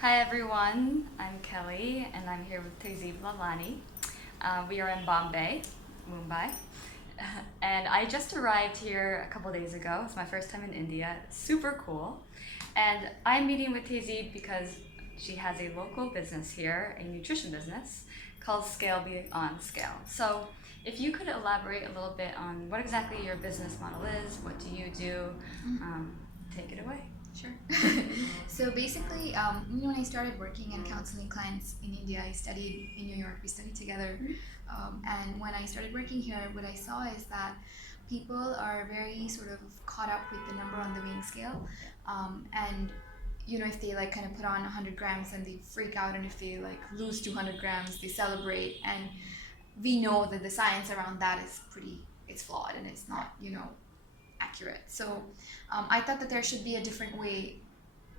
Hi everyone, I'm Kelly and I'm here with Tehzeeb Lalani. We are in Bombay, Mumbai, and I just arrived here a couple days ago. It's my first time in India. Super cool. And I'm meeting with Tehzeeb because she has a local business here, a nutrition business called Scale Beyond Scale. So if you could elaborate a little bit on what exactly your business model is, what do you do, um, take it away. Sure. So basically, when I started working and counseling clients in India, I studied in New York. We studied together, and when I started working here, what I saw is that people are very sort of caught up with the number on the weighing scale, and if they like kind of put on 100 grams and they freak out, and if they like lose 200 grams, they celebrate, and we know that the science around that is it's flawed and it's not accurate. So I thought that there should be a different way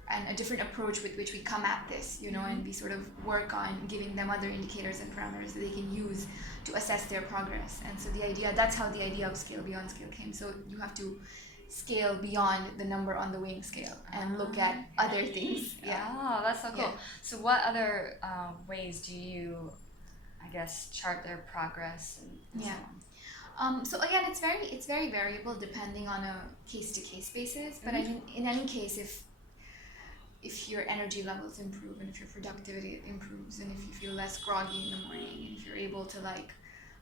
and a different approach with which we come at this, and we sort of work on giving them other indicators and parameters that they can use to assess their progress. And so that's how the idea of scale beyond scale came. So you have to scale beyond the number on the weighing scale and look at other things. Yeah. Oh, that's so cool. Yeah. So what other ways do you, I guess, chart their progress and so on? So again, it's very variable depending on a case to case basis. But I mean, in any case, if your energy levels improve and if your productivity improves and if you feel less groggy in the morning and if you're able to like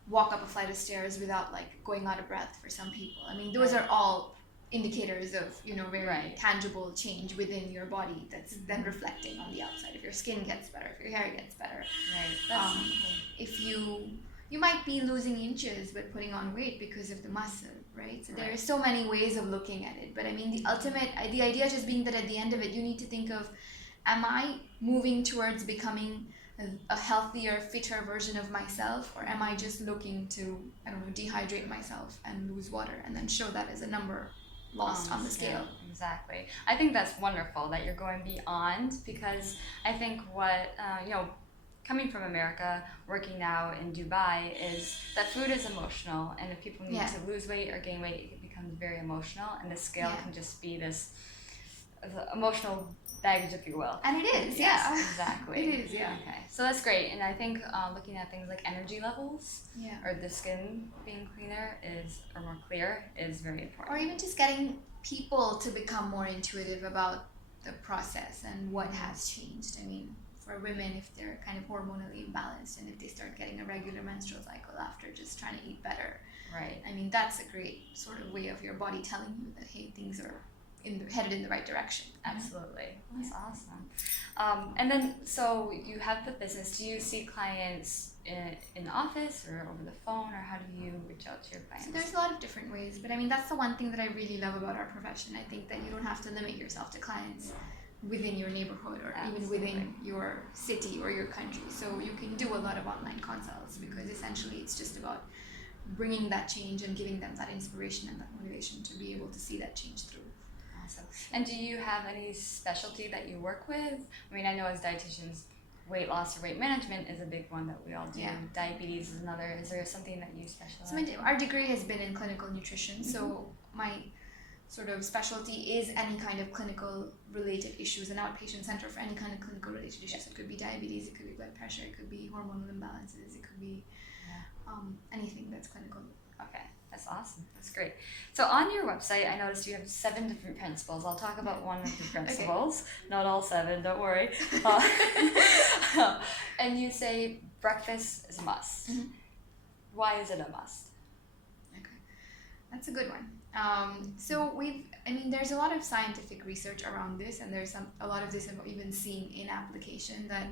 walk up a flight of stairs without like going out of breath for some people, I mean, those are all indicators of very tangible change within your body that's then reflecting on the outside. If your skin gets better, if your hair gets better, That's so cool. if you might be losing inches but putting on weight because of the muscle, right? So there are so many ways of looking at it. But I mean, the idea just being that at the end of it, you need to think of, am I moving towards becoming a healthier, fitter version of myself, or am I just looking to, I don't know, dehydrate myself and lose water and then show that as a number lost on the scale? Exactly. I think that's wonderful that you're going beyond, because I think what, coming from America, working now in Dubai, is that food is emotional, and if people need to lose weight or gain weight, it becomes very emotional, and the scale can just be this emotional baggage, if you will. And it is, yes, exactly. It is, yeah. Okay, so that's great, and I think looking at things like energy levels, or the skin being cleaner or more clear is very important. Or even just getting people to become more intuitive about the process and what has changed. I mean, for women, if they're kind of hormonally imbalanced and if they start getting a regular menstrual cycle after just trying to eat better, I mean, that's a great sort of way of your body telling you that, hey, things are headed in the right direction. Absolutely. That's awesome. And then, so you have the business. Do you see clients in the office or over the phone, or how do you reach out to your clients? So there's a lot of different ways, but I mean, that's the one thing that I really love about our profession. I think that you don't have to limit yourself to clients within your neighborhood or even within your city or your country. So you can do a lot of online consults, because essentially it's just about bringing that change and giving them that inspiration and that motivation to be able to see that change through. Awesome. And do you have any specialty that you work with? I mean, I know as dietitians, weight loss or weight management is a big one that we all do. Diabetes is another. Is there something that you specialize in? So our degree has been in clinical nutrition. So my sort of specialty is any kind of clinical related issues, an outpatient center for any kind of clinical related issues. It could be diabetes, it could be blood pressure, it could be hormonal imbalances, it could be anything that's clinical. Okay, that's awesome. That's great. So on your website, I noticed you have 7 different principles. I'll talk about one of the principles. Not all 7, don't worry. And you say breakfast is a must. Why is it a must? Okay, that's a good one. So there's a lot of scientific research around this, and there's a lot of this I've even seen in application, that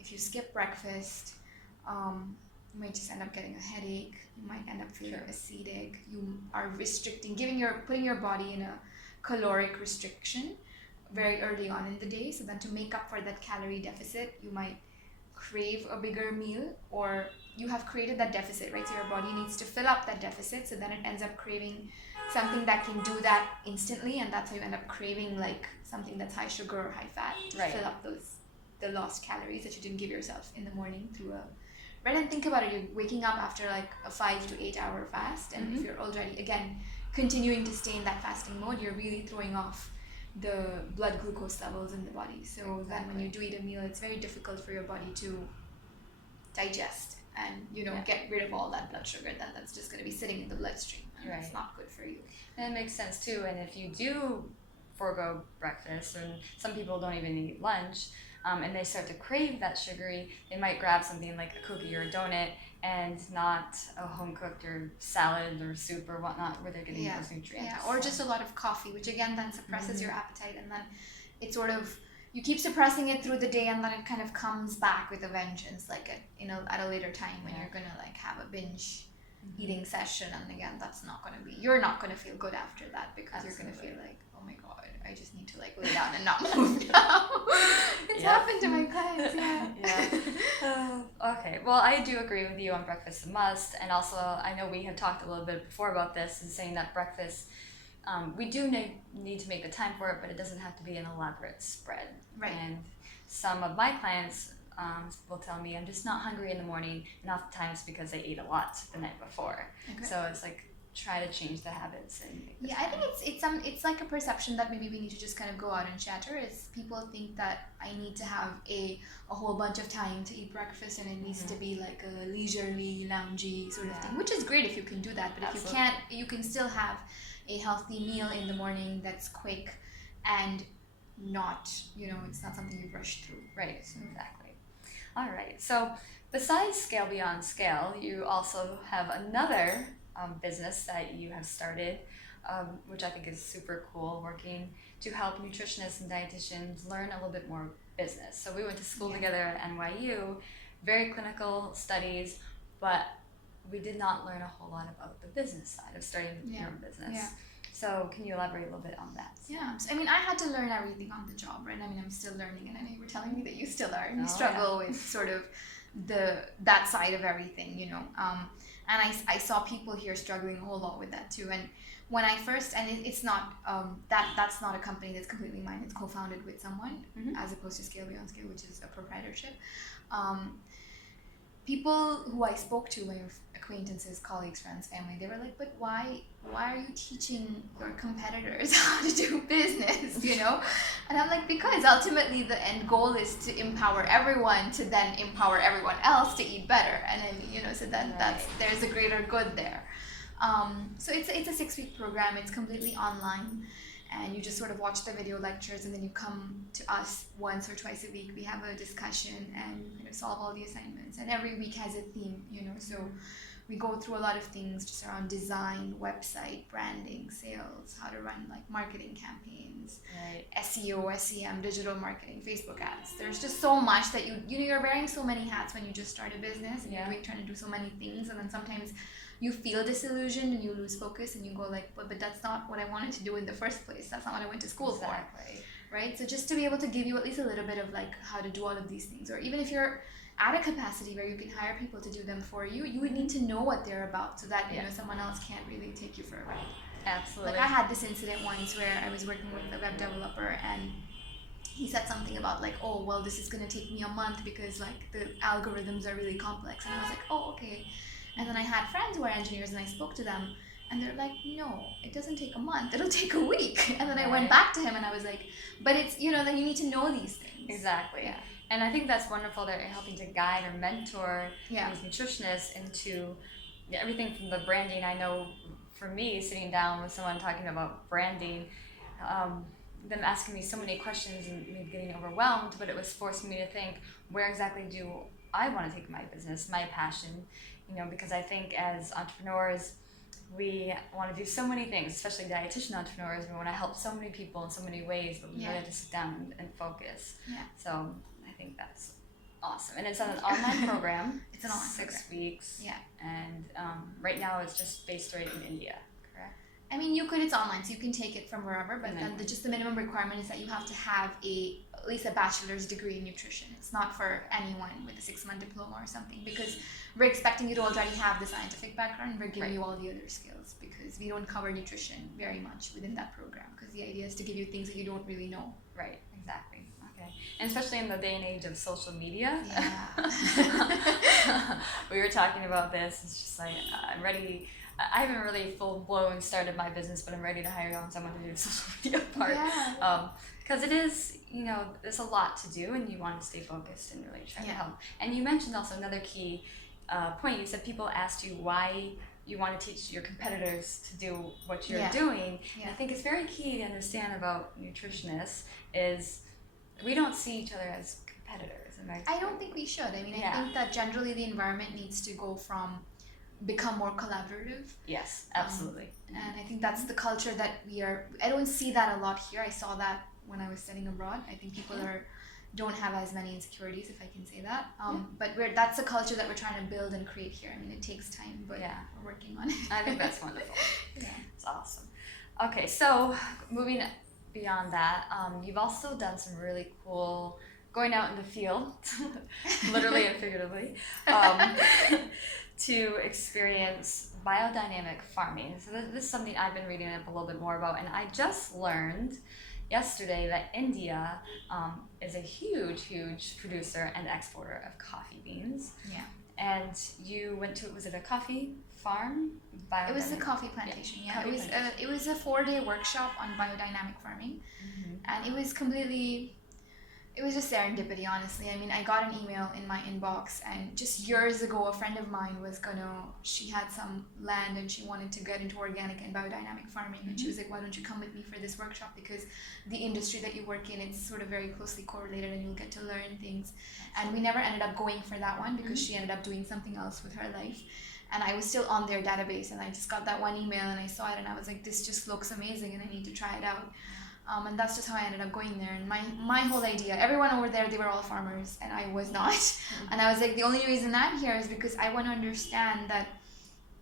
if you skip breakfast, you might just end up getting a headache, you might end up feeling acidic, you are putting your body in a caloric restriction very early on in the day. So then to make up for that calorie deficit, you might crave a bigger meal, or you have created that deficit, right? So your body needs to fill up that deficit, so then it ends up craving something that can do that instantly, and that's how you end up craving like something that's high sugar or high fat to fill up the lost calories that you didn't give yourself in the morning through and think about it, you're waking up after like a 5 to 8 hour fast, and if you're already, again, continuing to stay in that fasting mode, you're really throwing off the blood glucose levels in the body. So then when you do eat a meal, it's very difficult for your body to digest and get rid of all that blood sugar that's just going to be sitting in the bloodstream, and it's not good for you. And it makes sense too. And if you do forego breakfast, and some people don't even eat lunch, and they start to crave that sugary, they might grab something like a cookie or a donut and not a home cooked or salad or soup or whatnot where they're getting those nutrients. Yeah, or just a lot of coffee, which again then suppresses your appetite, and then it sort of, you keep suppressing it through the day, and then it kind of comes back with a vengeance, like at a later time when you're gonna like have a binge eating session, and again you're not gonna feel good after that, because you're gonna feel like, oh my god, I just need to like lay down and not move now. It's happened to my clients. Okay, well, I do agree with you on breakfast a must, and also I know we had talked a little bit before about this and saying that breakfast, we do need to make the time for it, but it doesn't have to be an elaborate spread. Right. And some of my clients will tell me I'm just not hungry in the morning, and oftentimes because they ate a lot the night before. Okay. So it's like, try to change the habits. And I think it's like a perception that maybe we need to just kind of go out and chatter. Is people think that I need to have a whole bunch of time to eat breakfast, and it needs to be like a leisurely, loungy sort of thing, which is great if you can do that. But if you can't, you can still have a healthy meal in the morning that's quick and not, it's not something you rush through. Right, so exactly. All right, so besides Scale Beyond Scale, you also have another business that you have started, which I think is super cool, working to help nutritionists and dietitians learn a little bit more business. So we went to school together at NYU, very clinical studies, but we did not learn a whole lot about the business side of starting your own business. Yeah. So can you elaborate a little bit on that? Yeah, I mean, I had to learn everything on the job, right? I mean, I'm still learning, and I know you were telling me that you still are, and you struggle with sort of that side of everything, and I saw people here struggling a whole lot with that too. And when I first, and it's not that's not a company that's completely mine. It's co-founded with someone, as opposed to Scale Beyond Scale, which is a proprietorship. People who I spoke to, my acquaintances, colleagues, friends, family, they were like, but why are you teaching your competitors how to do business, And I'm like, because ultimately the end goal is to empower everyone to then empower everyone else to eat better. And then, so that's there's a greater good there. So it's a 6-week program. It's completely online. And you just sort of watch the video lectures, and then you come to us once or twice a week. We have a discussion and solve all the assignments. And every week has a theme, So we go through a lot of things just around design, website, branding, sales, how to run like marketing campaigns, SEO, SEM, digital marketing, Facebook ads. There's just so much that you're wearing so many hats when you just start a business, and you're trying to do so many things, and then sometimes you feel disillusioned and you lose focus, and you go like, but that's not what I wanted to do in the first place. That's not what I went to school for. Right? So just to be able to give you at least a little bit of like how to do all of these things, or even if you're at a capacity where you can hire people to do them for you, you would need to know what they're about, so that someone else can't really take you for a ride. Absolutely. Like I had this incident once where I was working with a web developer, and he said something about like, oh, well, this is going to take me a month because like the algorithms are really complex. And I was like, oh, okay. And then I had friends who are engineers, and I spoke to them, and they're like, no, it doesn't take a month, it'll take a week. And then I went back to him, and I was like, but it's, then you need to know these things. Exactly. Yeah. And I think that's wonderful that you're helping to guide or mentor these nutritionists into everything from the branding. I know for me, sitting down with someone talking about branding, them asking me so many questions and me getting overwhelmed, but it was forcing me to think, where exactly do I want to take my business, my passion? Because I think as entrepreneurs, we want to do so many things, especially dietitian entrepreneurs. We want to help so many people in so many ways, but we really have to sit down and focus. Yeah. So I think that's awesome. And it's an online program. It's an online 6 weeks. Yeah. And right now it's just based right in India, correct? I mean, it's online, so you can take it from wherever, but then just the minimum requirement is that you have to have at least a bachelor's degree in nutrition. It's not for anyone with a 6-month diploma or something, because we're expecting you to already have the scientific background. We're giving you all the other skills, because we don't cover nutrition very much within that program, because the idea is to give you things that you don't really know. Right, exactly. Okay. And especially in the day and age of social media. Yeah. We were talking about this. It's just like, I'm ready. I haven't really full blown started my business, but I'm ready to hire on someone to do the social media part. Yeah. Because it is, there's a lot to do, and you want to stay focused and really try to Yeah. help. And you mentioned also another key point. You said people asked you why you want to teach your competitors to do what you're doing. Yeah. And I think it's very key to understand about nutritionists is we don't see each other as competitors. I don't think we should. I mean, I think that generally the environment needs to become more collaborative. Yes, absolutely. And I think that's the culture that I don't see that a lot here. I saw that when I was studying abroad. I think people don't have as many insecurities, if I can say that. But that's the culture that we're trying to build and create here. I mean, it takes time, but we're working on it. I think that's wonderful. Yeah. It's awesome. Okay, so moving beyond that, you've also done some really cool going out in the field, literally and figuratively, to experience biodynamic farming. So this is something I've been reading up a little bit more about, and I just learned yesterday that India is a huge producer and exporter of coffee beans. Yeah. And you went to, was it a coffee farm? It was a coffee plantation. Yeah. Coffee plantation. It was a 4-day workshop on biodynamic farming, and it was just serendipity, honestly. I mean, I got an email in my inbox, and just years ago, a friend of mine she had some land and she wanted to get into organic and biodynamic farming. And she was like, why don't you come with me for this workshop? Because the industry that you work in, it's sort of very closely correlated and you'll get to learn things. And we never ended up going for that one because she ended up doing something else with her life. And I was still on their database, and I just got that one email and I saw it and I was like, this just looks amazing and I need to try it out. And that's just how I ended up going there. And my whole idea, everyone over there, they were all farmers and I was not. And I was like, the only reason I'm here is because I want to understand that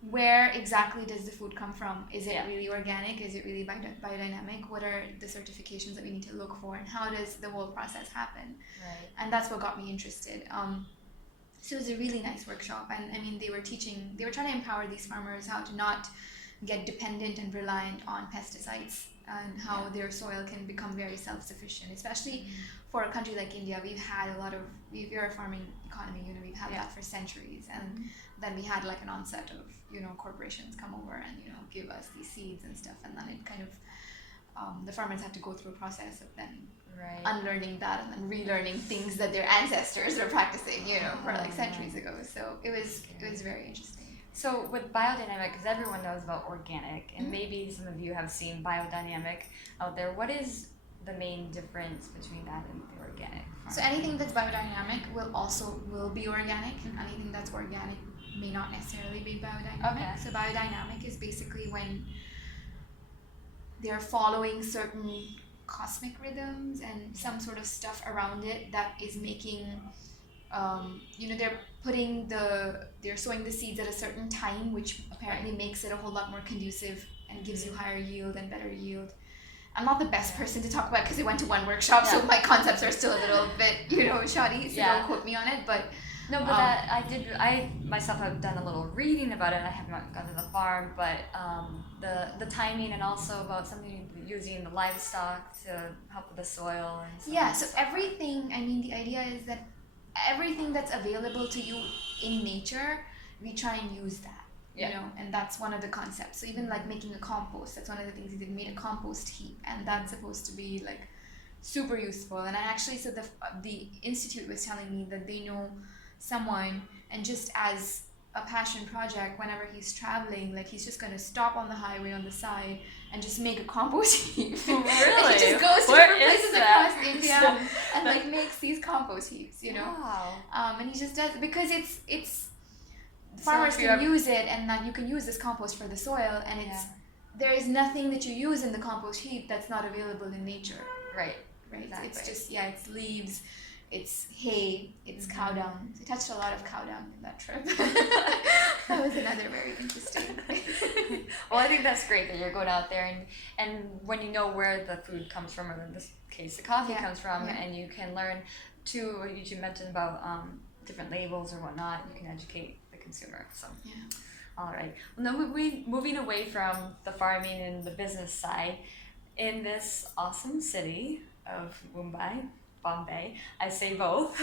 where exactly does the food come from? Is it really organic? Is it really biodynamic? What are the certifications that we need to look for? And how does the whole process happen? Right. And that's what got me interested. So it was a really nice workshop. And I mean, they were trying to empower these farmers how to not get dependent and reliant on pesticides, and how their soil can become very self-sufficient, especially for a country like India. We're a farming economy, we've had that for centuries, and then we had like an onset of corporations come over and give us these seeds and stuff, and then it kind of the farmers had to go through a process of then unlearning that and then relearning things that their ancestors were practicing for like centuries ago. So it was very interesting. So with biodynamic, because everyone knows about organic, and maybe some of you have seen biodynamic out there, what is the main difference between that and the organic farming? So anything that's biodynamic will be organic, and anything that's organic may not necessarily be biodynamic. Okay. So biodynamic is basically when they're following certain cosmic rhythms and some sort of stuff around it that is making they're sowing the seeds at a certain time, which apparently makes it a whole lot more conducive and gives you higher yield and better yield. I'm not the best person to talk about because I went to one workshop, so my concepts are still a little bit, shoddy, so don't quote me on it, but no, but I myself have done a little reading about it. I have not gone to the farm, but the timing, and also about something using the livestock to help with the soil and stuff. Yeah, so everything, I mean, the idea is that everything that's available to you in nature, we try and use that, and that's one of the concepts. So even like making a compost, that's one of the things we made a compost heap, and that's supposed to be like super useful. And I actually said the institute was telling me that they know someone, and just as a passion project, whenever he's traveling, like he's just going to stop on the highway on the side and just make a compost heap. Really? He just goes to different places across India and like makes these compost heaps, Wow. And he just does, because it's farmers can use it, and then you can use this compost for the soil, and there is nothing that you use in the compost heap that's not available in nature. Right. Exactly. It's just it's leaves, it's hay, it's cow dung. So I touched a lot of cow dung in that trip. That was another very interesting. Well, I think that's great that you're going out there, and when you know where the food comes from, or in this case the coffee comes from, and you can learn to, you mentioned about different labels or whatnot, you can educate the consumer. So all right. Well, now moving away from the farming and the business side, in this awesome city of Mumbai, Bombay, I say both.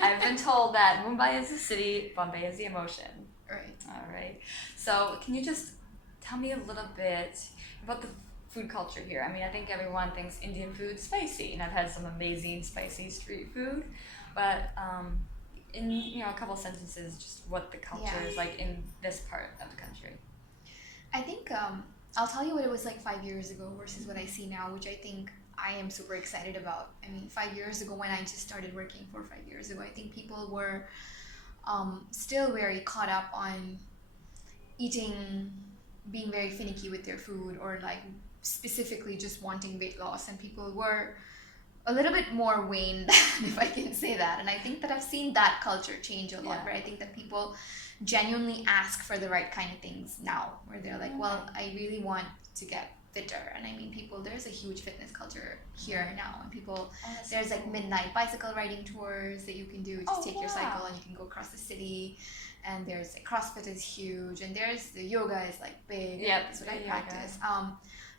I've been told that Mumbai is the city, Bombay is the emotion, Right. All right. So can you just tell me a little bit about the food culture here? I mean, I think everyone thinks Indian food spicy, and I've had some amazing spicy street food, but in a couple sentences, just what the culture is like in this part of the country. I think I'll tell you what it was like 5 years ago versus what I see now, which I think I am super excited about. I mean, 5 years ago, when I just started working 5 years ago, I think people were still very caught up on eating, being very finicky with their food, or like specifically just wanting weight loss, and people were a little bit more waned, if I can say that. And I think that I've seen that culture change a lot, where I think that people genuinely ask for the right kind of things now, where they're like, well, I really want to get fitter. And I mean, there's a huge fitness culture here now, and there's like midnight bicycle riding tours that you can do. Just take your cycle and you can go across the city. And there's like CrossFit is huge, and there's the yoga is like big. Yep, that's what I practice.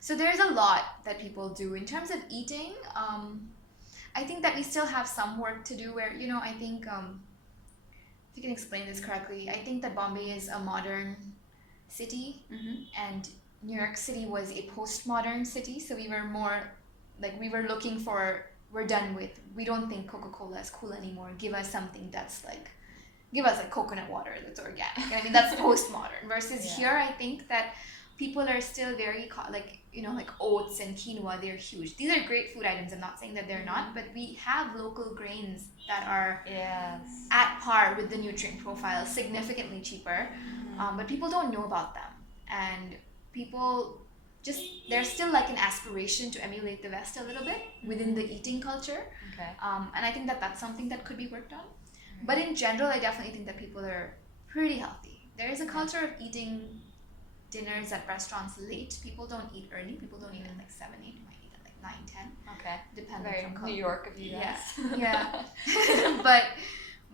So there's a lot that people do in terms of eating. I think that we still have some work to do, where, I think, if you can explain this correctly, I think that Bombay is a modern city, and New York City was a postmodern city. So we were more like, we're done with, we don't think Coca-Cola is cool anymore. Give us something that's like, give us like coconut water that's organic. And I mean, that's postmodern. Versus here, I think that people are still very like oats and quinoa. They're huge. These are great food items. I'm not saying that they're not, but we have local grains that are at par with the nutrient profile, significantly cheaper. But people don't know about them, and people there's still like an aspiration to emulate the West a little bit within the eating culture. And I think that that's something that could be worked on. But in general, I definitely think that people are pretty healthy. There is a culture of eating dinners at restaurants late. People don't eat early. People don't eat at like 7, 8. You might eat at like 9, 10. Okay. Depending Very on New York of you guys. Yeah.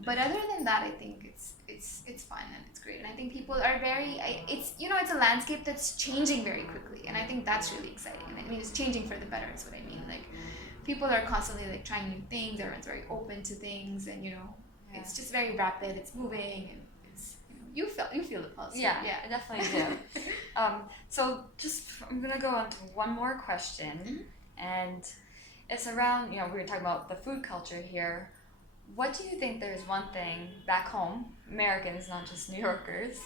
But other than that, I think it's fun and it's great. And I think people are it's a landscape that's changing very quickly, and I think that's really exciting. And I mean, it's changing for the better is what I mean. Like, people are constantly like trying new things. Everyone's very open to things, and it's just very rapid. It's moving, and it's you feel the pulse. Yeah, I definitely do. So I'm gonna go on to one more question, and it's around we were talking about the food culture here. What do you think there's one thing back home, Americans, not just New Yorkers,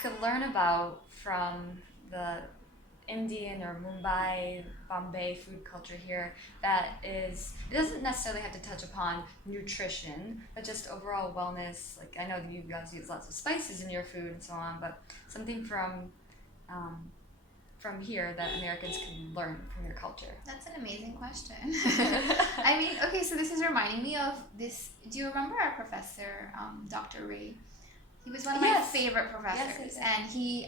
could learn about from the Indian or Mumbai, Bombay food culture here it doesn't necessarily have to touch upon nutrition, but just overall wellness? Like, I know you guys use lots of spices in your food and so on, but something from here that Americans can learn from your culture. That's an amazing question. I mean, okay, so this is reminding me of this. Do you remember our professor, Dr. Ray? He was one of my favorite professors, and he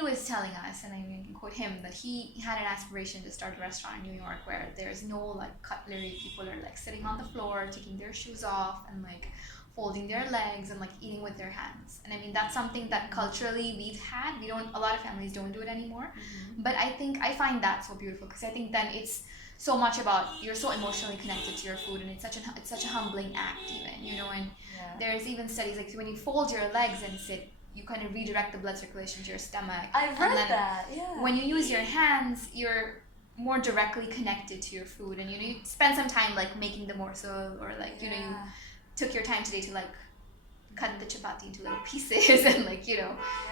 was telling us, and I can quote him, that he had an aspiration to start a restaurant in New York where there's no like cutlery. People are like sitting on the floor, taking their shoes off, and like folding their legs and like eating with their hands. And I mean, that's something that culturally we've had. A lot of families don't do it anymore. But I find that so beautiful, because I think then it's so much about, you're so emotionally connected to your food, and it's such a humbling act even, and there's even studies like when you fold your legs and sit, you kind of redirect the blood circulation to your stomach. I've read that, yeah. When you use your hands, you're more directly connected to your food, and you spend some time like making the morsel, or like you took your time today to like cut the chapati into little pieces and like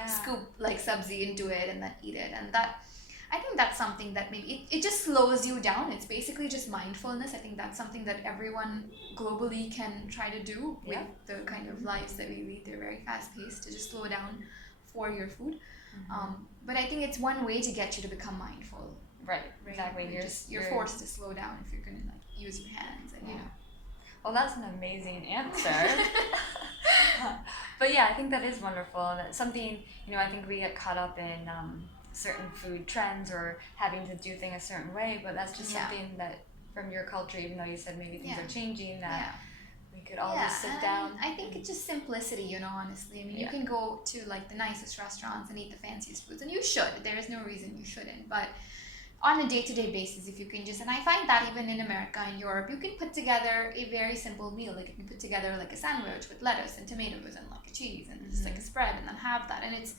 scoop like sabzi into it and then eat it. And that, I think that's something that maybe it just slows you down. It's basically just mindfulness. I think that's something that everyone globally can try to do with the kind of lives that we lead. They're very fast paced, to just slow down for your food. But I think it's one way to get you to become mindful. Right? Exactly. You're forced to slow down if you're going to like use your hands and Well, that's an amazing answer. But yeah, I think that is wonderful. And it's something, I think we get caught up in certain food trends or having to do things a certain way, but that's just something that from your culture, even though you said maybe things are changing, that we could all just sit down. I think it's just simplicity, honestly. I mean, you can go to like the nicest restaurants and eat the fanciest foods, and you should. There is no reason you shouldn't. But on a day-to-day basis, if you can just, and I find that even in America and Europe, you can put together a very simple meal. Like you can put together like a sandwich with lettuce and tomatoes and like a cheese and just like a spread, and then have that, and it's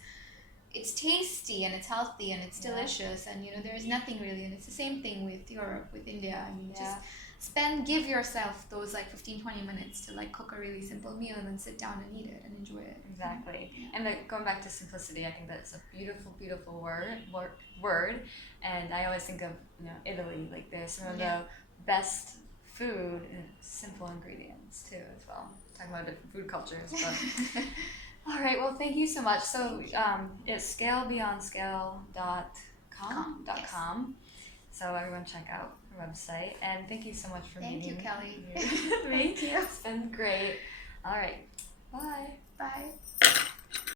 tasty and it's healthy and it's delicious, and you know there's nothing really, and it's the same thing with Europe, with India. I mean, just give yourself those like 15-20 minutes to like cook a really simple meal and then sit down and eat it and enjoy it. Exactly. And going back to simplicity, I think that's a beautiful word. And I always think of, you know, Italy, like there's some of the best food and simple ingredients too as well. Talking about different food cultures, but all right, well, thank you so much. So it's scalebeyondscale.com. So everyone check out our website. And thank you so much for meeting. Thank you, Kelly. Thank you. It's been great. All right. Bye. Bye.